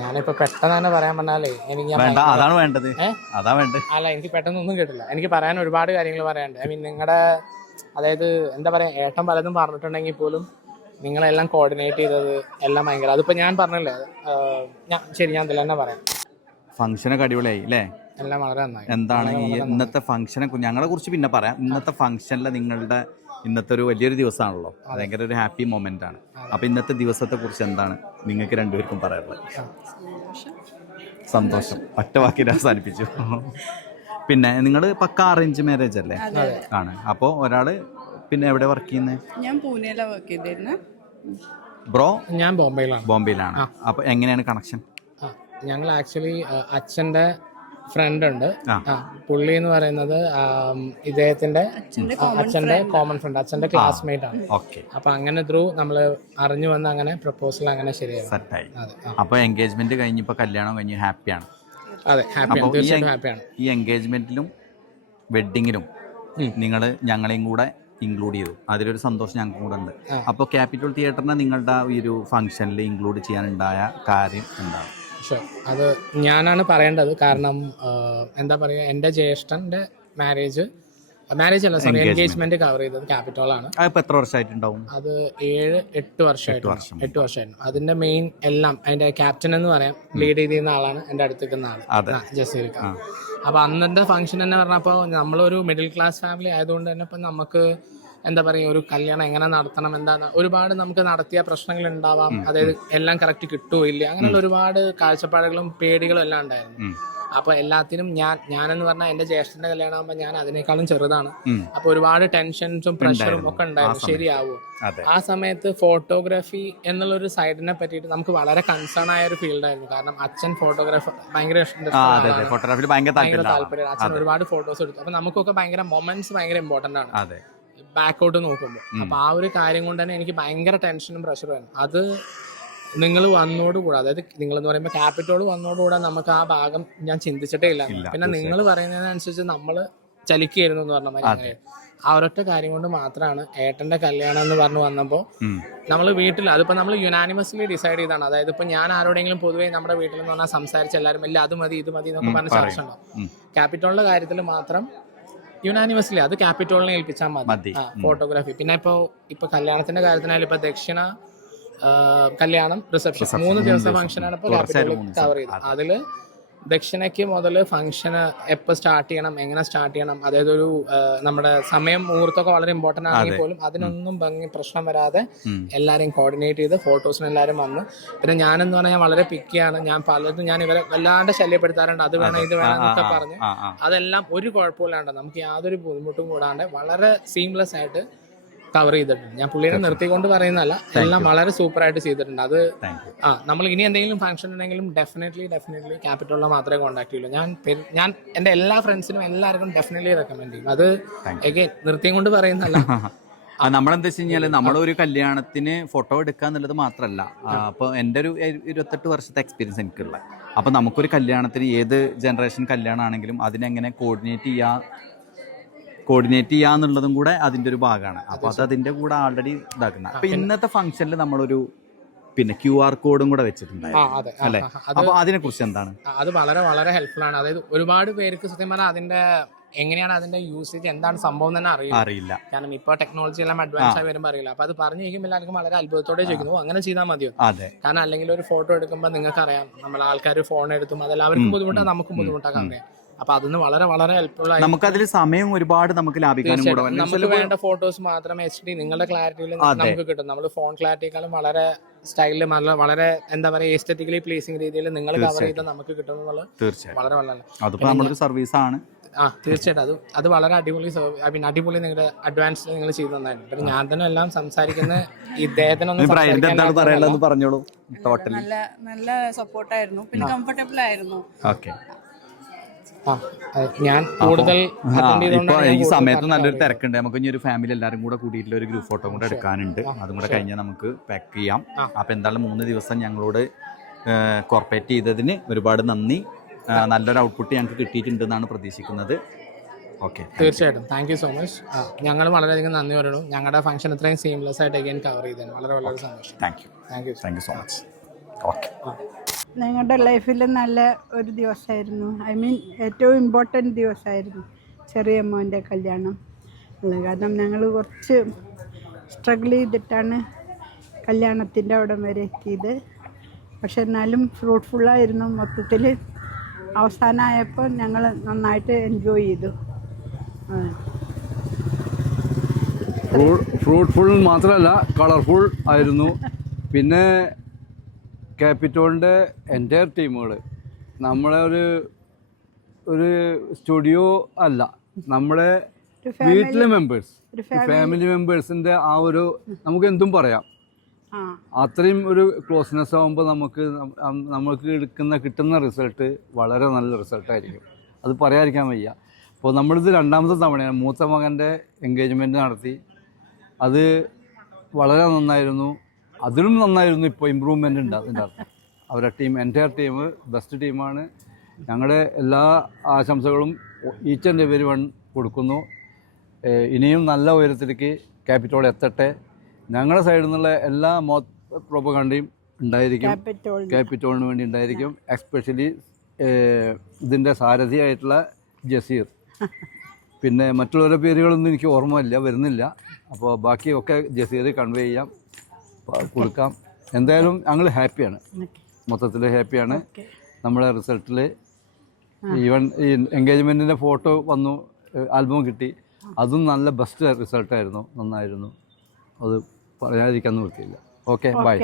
ഞാനിപ്പോ പെട്ടെന്ന് തന്നെ പറയാൻ പറഞ്ഞാലേ എനിക്ക് അതാണ് വേണ്ടത്. അതാ വേണ്ടത്. അല്ല, എനിക്ക് പെട്ടെന്ന് ഒന്നും കേട്ടില്ല. എനിക്ക് പറയാൻ ഒരുപാട് കാര്യങ്ങൾ പറയാനുണ്ട്. ഐ മീൻ നിങ്ങളുടെ, അതായത് എന്താ പറയാ, ഏട്ടൻ പലതും പറഞ്ഞിട്ടുണ്ടെങ്കിൽ പോലും നിങ്ങളെല്ലാം കോർഡിനേറ്റ് ചെയ്തത് എല്ലാം ഭയങ്കര. അതിപ്പോ ഞാൻ പറഞ്ഞില്ലേ, ശരി, ഞാൻ ഇതിൽ തന്നെ പറയാം. ഫംഗ്ഷനൊക്കെ അടിപൊളിയായി അല്ലേ? എല്ലാം വളരെ നന്നായി. എന്താണ് ഈ ഇന്നത്തെ ഫംഗ്ഷനെ ഞങ്ങളെ കുറിച്ച് പിന്നെ പറയാം. ഇന്നത്തെ ഫംഗ്ഷനിലെ നിങ്ങളുടെ ഇന്നത്തെ ഒരു വലിയൊരു ദിവസമാണല്ലോ, ഭയങ്കര ഒരു ഹാപ്പി മൊമെന്റ് ആണ്. അപ്പൊ ഇന്നത്തെ ദിവസത്തെ കുറിച്ച് എന്താണ് നിങ്ങൾക്ക് രണ്ടുപേർക്കും പറയാനുള്ളത്? സന്തോഷം. ഒറ്റ വാക്കിൽ അവസാനിപ്പിച്ചു. പിന്നെ നിങ്ങൾ പക്ക അറേഞ്ച് മാരേജ് അല്ലേ ആണ്? അപ്പോൾ ഒരാള് പിന്നെ എവിടെ വർക്ക് ചെയ്യുന്നത്? ഞാൻ പൂനെയിലാണ് വർക്ക് ചെയ്തിരുന്നത്. ബ്രോ? ഞാൻ ബോംബെയിലാണ്. അപ്പൊ എങ്ങനെയാണ് കണക്ഷൻ? ഞങ്ങൾ ആക്ച്വലി അച്ഛൻ്റെ ഫ്രണ്ട് ഉണ്ട്. പുള്ളി എന്ന് പറയുന്നത് ഇദ്ദേഹത്തിന്റെ അച്ഛന്റെ കോമൺ ഫ്രണ്ട്, അച്ഛന്റെ ക്ലാസ്മേറ്റ് ആണ്. അപ്പൊ അങ്ങനെ ത്രൂ നമ്മള് അറിഞ്ഞു വന്ന് അങ്ങനെ പ്രപ്പോസൽ അങ്ങനെ ശരിയായി. അപ്പൊ എൻഗേജ്മെന്റ് കഴിഞ്ഞപ്പോ കല്യാണം കഴിഞ്ഞ് ഹാപ്പിയാണ്? അതെ, ഹാപ്പിയാണ്, തീർച്ചയായിട്ടും ഹാപ്പിയാണ്. ഈ എൻഗേജ്മെന്റിലും വെഡിങ്ങിലും നിങ്ങൾ ഞങ്ങളെയും കൂടെ ഇൻക്ലൂഡ് ചെയ്തു. അതിലൊരു സന്തോഷം ഞങ്ങൾക്ക് കൂടെ ഉണ്ട്. അപ്പോൾ ക്യാപിറ്റൽ തിയേറ്ററിനെ നിങ്ങളുടെ ഈ ഒരു ഫംഗ്ഷനിൽ ഇൻക്ലൂഡ് ചെയ്യാനുണ്ടായ കാര്യം എന്താണ്? അത് ഞാനാണ് പറയേണ്ടത്. കാരണം എന്താ പറയുക, എൻ്റെ ജ്യേഷ്ഠൻ്റെ മാരേജ് അല്ല, സോറി, എൻഗേജ്മെന്റ് കവർ ചെയ്തത് ക്യാപിറ്റോളാണ്. എത്ര വർഷമായിട്ടുണ്ടാവും? അത് 7-8 വർഷമായിരുന്നു. അതിന്റെ മെയിൻ എല്ലാം അതിന്റെ ക്യാപ്റ്റൻ എന്ന് പറയാം, ലീഡ് ചെയ്തിരുന്ന ആളാണ് എൻ്റെ അടുത്തേക്കുന്ന ആള്, ജസീൽക്ക. അപ്പൊ അന്നത്തെ ഫംഗ്ഷൻ തന്നെ പറഞ്ഞപ്പോൾ നമ്മളൊരു മിഡിൽ ക്ലാസ് ഫാമിലി ആയതുകൊണ്ട് തന്നെ ഇപ്പം നമുക്ക് എന്താ പറയുക, ഒരു കല്യാണം എങ്ങനെ നടത്തണം, എന്താണ്, ഒരുപാട് നമുക്ക് നടത്തിയ പ്രശ്നങ്ങൾ ഉണ്ടാവാം. അതായത് എല്ലാം കറക്റ്റ് കിട്ടുമോ ഇല്ല, അങ്ങനെയുള്ള ഒരുപാട് കാഴ്ചപ്പാടുകളും പേടികളും എല്ലാം ഉണ്ടായിരുന്നു. അപ്പൊ എല്ലാത്തിനും ഞാനെന്ന് പറഞ്ഞാൽ എന്റെ ജ്യേഷ്ഠന്റെ കല്യാണം ആകുമ്പോൾ ഞാൻ അതിനേക്കാളും ചെറുതാണ്. അപ്പൊ ഒരുപാട് ടെൻഷൻസും പ്രഷറും ഒക്കെ ഉണ്ടായിരുന്നു. ശരിയാവും. ആ സമയത്ത് ഫോട്ടോഗ്രാഫി എന്നുള്ളൊരു സൈഡിനെ പറ്റിയിട്ട് നമുക്ക് വളരെ കൺസേൺ ആയ ഒരു ഫീൽഡായിരുന്നു. കാരണം അച്ഛൻ ഫോട്ടോഗ്രാഫർ ഭയങ്കര താല്പര്യം. അച്ഛൻ ഒരുപാട് ഫോട്ടോസ് എടുത്തു. അപ്പൊ നമുക്കൊക്കെ ഭയങ്കര മൊമെന്റ്സ് ഭയങ്കര ഇമ്പോർട്ടന്റ് ആണ് ബാക്കൗട്ട് നോക്കുമ്പോൾ. അപ്പൊ ആ ഒരു കാര്യം കൊണ്ട് തന്നെ എനിക്ക് ഭയങ്കര ടെൻഷനും പ്രഷറും ആയിരുന്നു. അത് നിങ്ങൾ വന്നോടുകൂടെ, അതായത് നിങ്ങൾ എന്ന് പറയുമ്പോൾ ക്യാപിറ്റോൾ വന്നോടുകൂടെ നമുക്ക് ആ ഭാഗം ഞാൻ ചിന്തിച്ചിട്ടേ ഇല്ല. പിന്നെ നിങ്ങൾ പറയുന്നതിനനുസരിച്ച് നമ്മൾ ചലിക്കുകയായിരുന്നു എന്ന് പറഞ്ഞ മാതിരി. ആ ഒരൊറ്റ കാര്യം കൊണ്ട് മാത്രമാണ് ഏട്ടന്റെ കല്യാണം എന്ന് പറഞ്ഞു വന്നപ്പോൾ നമ്മൾ വീട്ടിൽ, അതിപ്പോൾ നമ്മൾ യുനാനിമസ്ലി ഡിസൈഡ് ചെയ്താണ്. അതായത് ഇപ്പൊ ഞാൻ ആരോടെങ്കിലും പൊതുവേ നമ്മുടെ വീട്ടിൽ എന്ന് പറഞ്ഞാൽ സംസാരിച്ച് എല്ലാവരും ഇല്ല അത് മതി ഇത് മതി എന്നൊക്കെ പറഞ്ഞ ചർച്ച ഉണ്ടാവും. ക്യാപിറ്റോളിന്റെ കാര്യത്തിൽ മാത്രം യുനാനിമസ്ലി അത് ക്യാപിറ്റോളിനെ ഏൽപ്പിച്ചാൽ മതി ഫോട്ടോഗ്രാഫി. പിന്നെ ഇപ്പൊ കല്യാണത്തിന്റെ കാര്യത്തിനായാലും ഇപ്പൊ ദക്ഷിണ, കല്യാണം, റിസപ്ഷൻ 3 ദിവസം ഫംഗ്ഷനാണ് ഇപ്പോൾ ക്യാപിറ്റോളിൽ കവർ ചെയ്തത്. അതില് ദക്ഷിണയ്ക്ക് മുതൽ ഫംഗ്ഷന് എപ്പോൾ സ്റ്റാർട്ട് ചെയ്യണം, എങ്ങനെ സ്റ്റാർട്ട് ചെയ്യണം, അതായത് ഒരു നമ്മുടെ സമയം മുഹൂർത്തമൊക്കെ വളരെ ഇമ്പോർട്ടന്റ് ആണെങ്കിൽ പോലും അതിനൊന്നും പ്രശ്നം വരാതെ എല്ലാവരെയും കോർഡിനേറ്റ് ചെയ്ത് ഫോട്ടോസിന് എല്ലാവരും വന്ന്. പിന്നെ ഞാനെന്ന് പറഞ്ഞാൽ വളരെ പിക്കിയാണ്. ഞാൻ പലതും ഞാൻ ഇവരെ വല്ലാണ്ട് ശല്യപ്പെടുത്താറുണ്ട്. അത് വേണം ഇത് വേണം എന്നൊക്കെ പറഞ്ഞ് അതെല്ലാം ഒരു കുഴപ്പമില്ലാണ്ട് നമുക്ക് യാതൊരു ബുദ്ധിമുട്ടും കൂടാണ്ട് വളരെ സീംലെസ് ആയിട്ട് കവർ ചെയ്തിട്ടുണ്ട്. ഞാൻ പുള്ളിയെ നിർത്തിക്കൊണ്ട് പറയുന്നതല്ല, എല്ലാം വളരെ സൂപ്പർ ആയിട്ട് ചെയ്തിട്ടുണ്ട്. അത് നമ്മൾ ഇനി എന്തെങ്കിലും ഫംഗ്ഷൻ ഉണ്ടെങ്കിലും ഡെഫിനറ്റ്ലി ക്യാപിറ്റോളിനെ മാത്രമേ കോൺടാക്ട് ചെയ്യുള്ളൂ. ഞാൻ എൻ്റെ എല്ലാ ഫ്രണ്ട്സിനും എല്ലാവർക്കും ഡെഫിനറ്റ്ലി റെക്കമെൻഡ് ചെയ്യും. അത് എഗെയിൻ നിർത്തിയും കൊണ്ട് പറയുന്നതല്ല. നമ്മളെന്താ വെച്ച് കഴിഞ്ഞാൽ നമ്മളൊരു കല്യാണത്തിന് ഫോട്ടോ എടുക്കുക എന്നുള്ളത് മാത്രമല്ല. അപ്പോൾ എൻ്റെ ഒരു 28 വർഷത്തെ എക്സ്പീരിയൻസ് എനിക്കുള്ള. അപ്പോൾ നമുക്കൊരു കല്യാണത്തിന് ഏത് ജനറേഷൻ കല്യാണമാണെങ്കിലും അതിനെങ്ങനെ കോർഡിനേറ്റ് ചെയ്യാന്നുള്ളതും കൂടെ അതിന്റെ ഒരു ഭാഗമാണ്. അപ്പൊ അത് അതിന്റെ കൂടെ ആൾറെഡി ഇതാക്കുന്നത്. അപ്പൊ ഇന്നത്തെ ഫംഗ്ഷനിൽ നമ്മളൊരു പിന്നെ QR കോഡും കൂടെ വെച്ചിട്ടുണ്ടായിരുന്നു അല്ലെ? അപ്പൊ അതിനെ കുറിച്ച് എന്താണ്? അത് വളരെ വളരെ ഹെൽപ്ഫുൾ ആണ്. അതായത് ഒരുപാട് പേർക്ക് സത്യം പറഞ്ഞാൽ അതിന്റെ എങ്ങനെയാണ് അതിന്റെ യൂസേജ്, എന്താണ് സംഭവം തന്നെ അറിയില്ല. കാരണം ഇപ്പൊ ടെക്നോളജി എല്ലാം അഡ്വാൻസ് ആയി വരുമ്പോൾ അറിയില്ല. അപ്പൊ അത് പറഞ്ഞു കഴിക്കുമ്പോൾ എല്ലാവർക്കും വളരെ അത്ഭുതത്തോടെ ചോദിക്കുന്നു, അങ്ങനെ ചെയ്താൽ മതിയോ? കാരണം അല്ലെങ്കിൽ ഒരു ഫോട്ടോ എടുക്കുമ്പോൾ നിങ്ങൾക്കറിയാം, നമ്മൾ ആൾക്കാർ ഫോൺ എടുത്തും അതെല്ലാവർക്കും ബുദ്ധിമുട്ടാണ്, നമുക്കും ബുദ്ധിമുട്ടാക്കാൻ അറിയാം. അപ്പൊ അതിന് വളരെ വളരെ ഹെൽപ്ഫുൾ ആയി. നമുക്ക് അതിൽ സമയം ഒരുപാട് നമുക്ക് ലാഭിക്കാനും നമുക്ക് വേണ്ട ഫോട്ടോസ് മാത്രം HD നിങ്ങളുടെ ക്ലാരിറ്റിയിൽ നമുക്ക് കിട്ടും. നമ്മൾ ഫോൺ ക്ലാരിറ്റിയേക്കാളും വളരെ സ്റ്റൈലിൽ വളരെ എന്താ പറയുക എസ്തെറ്റിക്കലി പ്ലീസിംഗ് രീതിയിൽ നിങ്ങൾ കവർ ചെയ്ത് നമുക്ക് കിട്ടുന്നത് വളരെ വളരെ സർവീസ് ആണ്. തീർച്ചയായിട്ടും അത് വളരെ അടിപൊളി നിങ്ങളുടെ അഡ്വാൻസ് നിങ്ങൾ ചെയ്തു തന്നായിരുന്നു. പിന്നെ ഞാൻ തന്നെ എല്ലാം സംസാരിക്കുന്ന ഇദ്ദേഹത്തിനൊന്നും പറഞ്ഞോളൂ. നല്ല സപ്പോർട്ടായിരുന്നു, പിന്നെ കംഫർട്ടബിൾ ആയിരുന്നു. ഞാൻ കൂടുതൽ ഈ സമയത്ത് നല്ലൊരു തിരക്കുണ്ട്. നമുക്ക് ഇനി ഒരു ഫാമിലി എല്ലാവരും കൂടെ കൂടിയിട്ടുള്ള ഒരു ഗ്രൂപ്പ് ഫോട്ടോ കൂടെ എടുക്കാനുണ്ട്. അതും കൂടെ കഴിഞ്ഞാൽ നമുക്ക് പാക്ക് ചെയ്യാം. അപ്പൊ എന്തായാലും 3 ദിവസം ഞങ്ങളോട് കോർപ്പറേറ്റ് ചെയ്തതിന് ഒരുപാട് നന്ദി. നല്ലൊരു ഔട്ട്പുട്ട് ഞങ്ങൾക്ക് കിട്ടിയിട്ടുണ്ടെന്നാണ് പ്രതീക്ഷിക്കുന്നത്. ഓക്കെ, തീർച്ചയായിട്ടും താങ്ക് യു സോ മച്ച്. ഞങ്ങൾ വളരെയധികം നന്ദി പറയുന്നു. ഞങ്ങളുടെ ഫംഗ്ഷൻ ഇത്രയും സീംലെസ് ആയിട്ട് അഗൈൻ കവർ ചെയ്തതിന് വളരെ വളരെ സന്തോഷം. Thank you so much. Okay. ഞങ്ങളുടെ ലൈഫിൽ നല്ല ഒരു ദിവസമായിരുന്നു. ഐ മീൻ ഏറ്റവും ഇമ്പോർട്ടൻറ്റ് ദിവസമായിരുന്നു ചെറിയ മോൻ്റെ കല്യാണം ഉള്ളത്. കാരണം ഞങ്ങൾ കുറച്ച് സ്ട്രഗിൾ ചെയ്തിട്ടാണ് കല്യാണത്തിൻ്റെ അവിടം വരെ എത്തിയത്. പക്ഷെ എന്നാലും ഫ്രൂട്ട്ഫുള്ളായിരുന്നു. മൊത്തത്തിൽ അവസാനമായപ്പോൾ ഞങ്ങൾ നന്നായിട്ട് എൻജോയ് ചെയ്തു. ഫ്രൂട്ട്ഫുൾ മാത്രമല്ല കളർഫുൾ ആയിരുന്നു. പിന്നെ ക്യാപിറ്റോളിൻ്റെ എൻ്റയർ ടീമുകൾ നമ്മളെ ഒരു സ്റ്റുഡിയോ അല്ല, നമ്മുടെ വീട്ടിലെ മെമ്പേഴ്സ്, ഫാമിലി മെമ്പേഴ്സിൻ്റെ ആ ഒരു നമുക്ക് എന്തും പറയാം. അത്രയും ഒരു ക്ലോസ്നെസ് ആകുമ്പോൾ നമുക്ക് കിട്ടുന്ന റിസൾട്ട് വളരെ നല്ല റിസൾട്ടായിരിക്കും. അത് പറയാതിരിക്കാൻ വയ്യ. അപ്പോൾ നമ്മളിത് രണ്ടാമത്തെ തവണയാണ്. മൂത്ത മകൻ്റെ എൻഗേജ്മെൻറ്റ് നടത്തി, അത് വളരെ നന്നായിരുന്നു. അതിലും നന്നായിരുന്നു. ഇപ്പോൾ ഇമ്പ്രൂവ്മെൻ്റ് ഉണ്ട് അതിൻ്റെ അർത്ഥം. അവരുടെ ടീം, എൻ്റയർ ടീം ബെസ്റ്റ് ടീമാണ്. ഞങ്ങളുടെ എല്ലാ ആശംസകളും ഈച്ച് ആൻഡ് എവരി വൺ കൊടുക്കുന്നു. ഇനിയും നല്ല ഉയരത്തിലേക്ക് ക്യാപിറ്റോൾ എത്തട്ടെ. ഞങ്ങളുടെ സൈഡിൽ നിന്നുള്ള എല്ലാ പ്രോപ്പഗാണ്ടയും ഉണ്ടായിരിക്കും, ക്യാപിറ്റോളിന് വേണ്ടി ഉണ്ടായിരിക്കും. എസ്പെഷ്യലി ഇതിൻ്റെ സാരഥിയായിട്ടുള്ള ജസീർ. പിന്നെ മറ്റുള്ളവരുടെ പേരുകളൊന്നും എനിക്ക് ഓർമ്മയില്ല, വരുന്നില്ല. അപ്പോൾ ബാക്കിയൊക്കെ ജസീർ കൺവേ ചെയ്യാം, കൊടുക്കാം. എന്തായാലും ഞങ്ങൾ ഹാപ്പിയാണ്, മൊത്തത്തിൽ ഹാപ്പിയാണ്. നമ്മുടെ റിസൾട്ടിൽ ഈവൻ ഈ എൻഗേജ്മെൻറ്റിൻ്റെ ഫോട്ടോ വന്നു, ആൽബം കിട്ടി, അതും നല്ല ബെസ്റ്റ് റിസൾട്ടായിരുന്നു, നന്നായിരുന്നു. അത് പറയാതിരിക്കാൻ നിവൃത്തിയില്ല. Okay, by.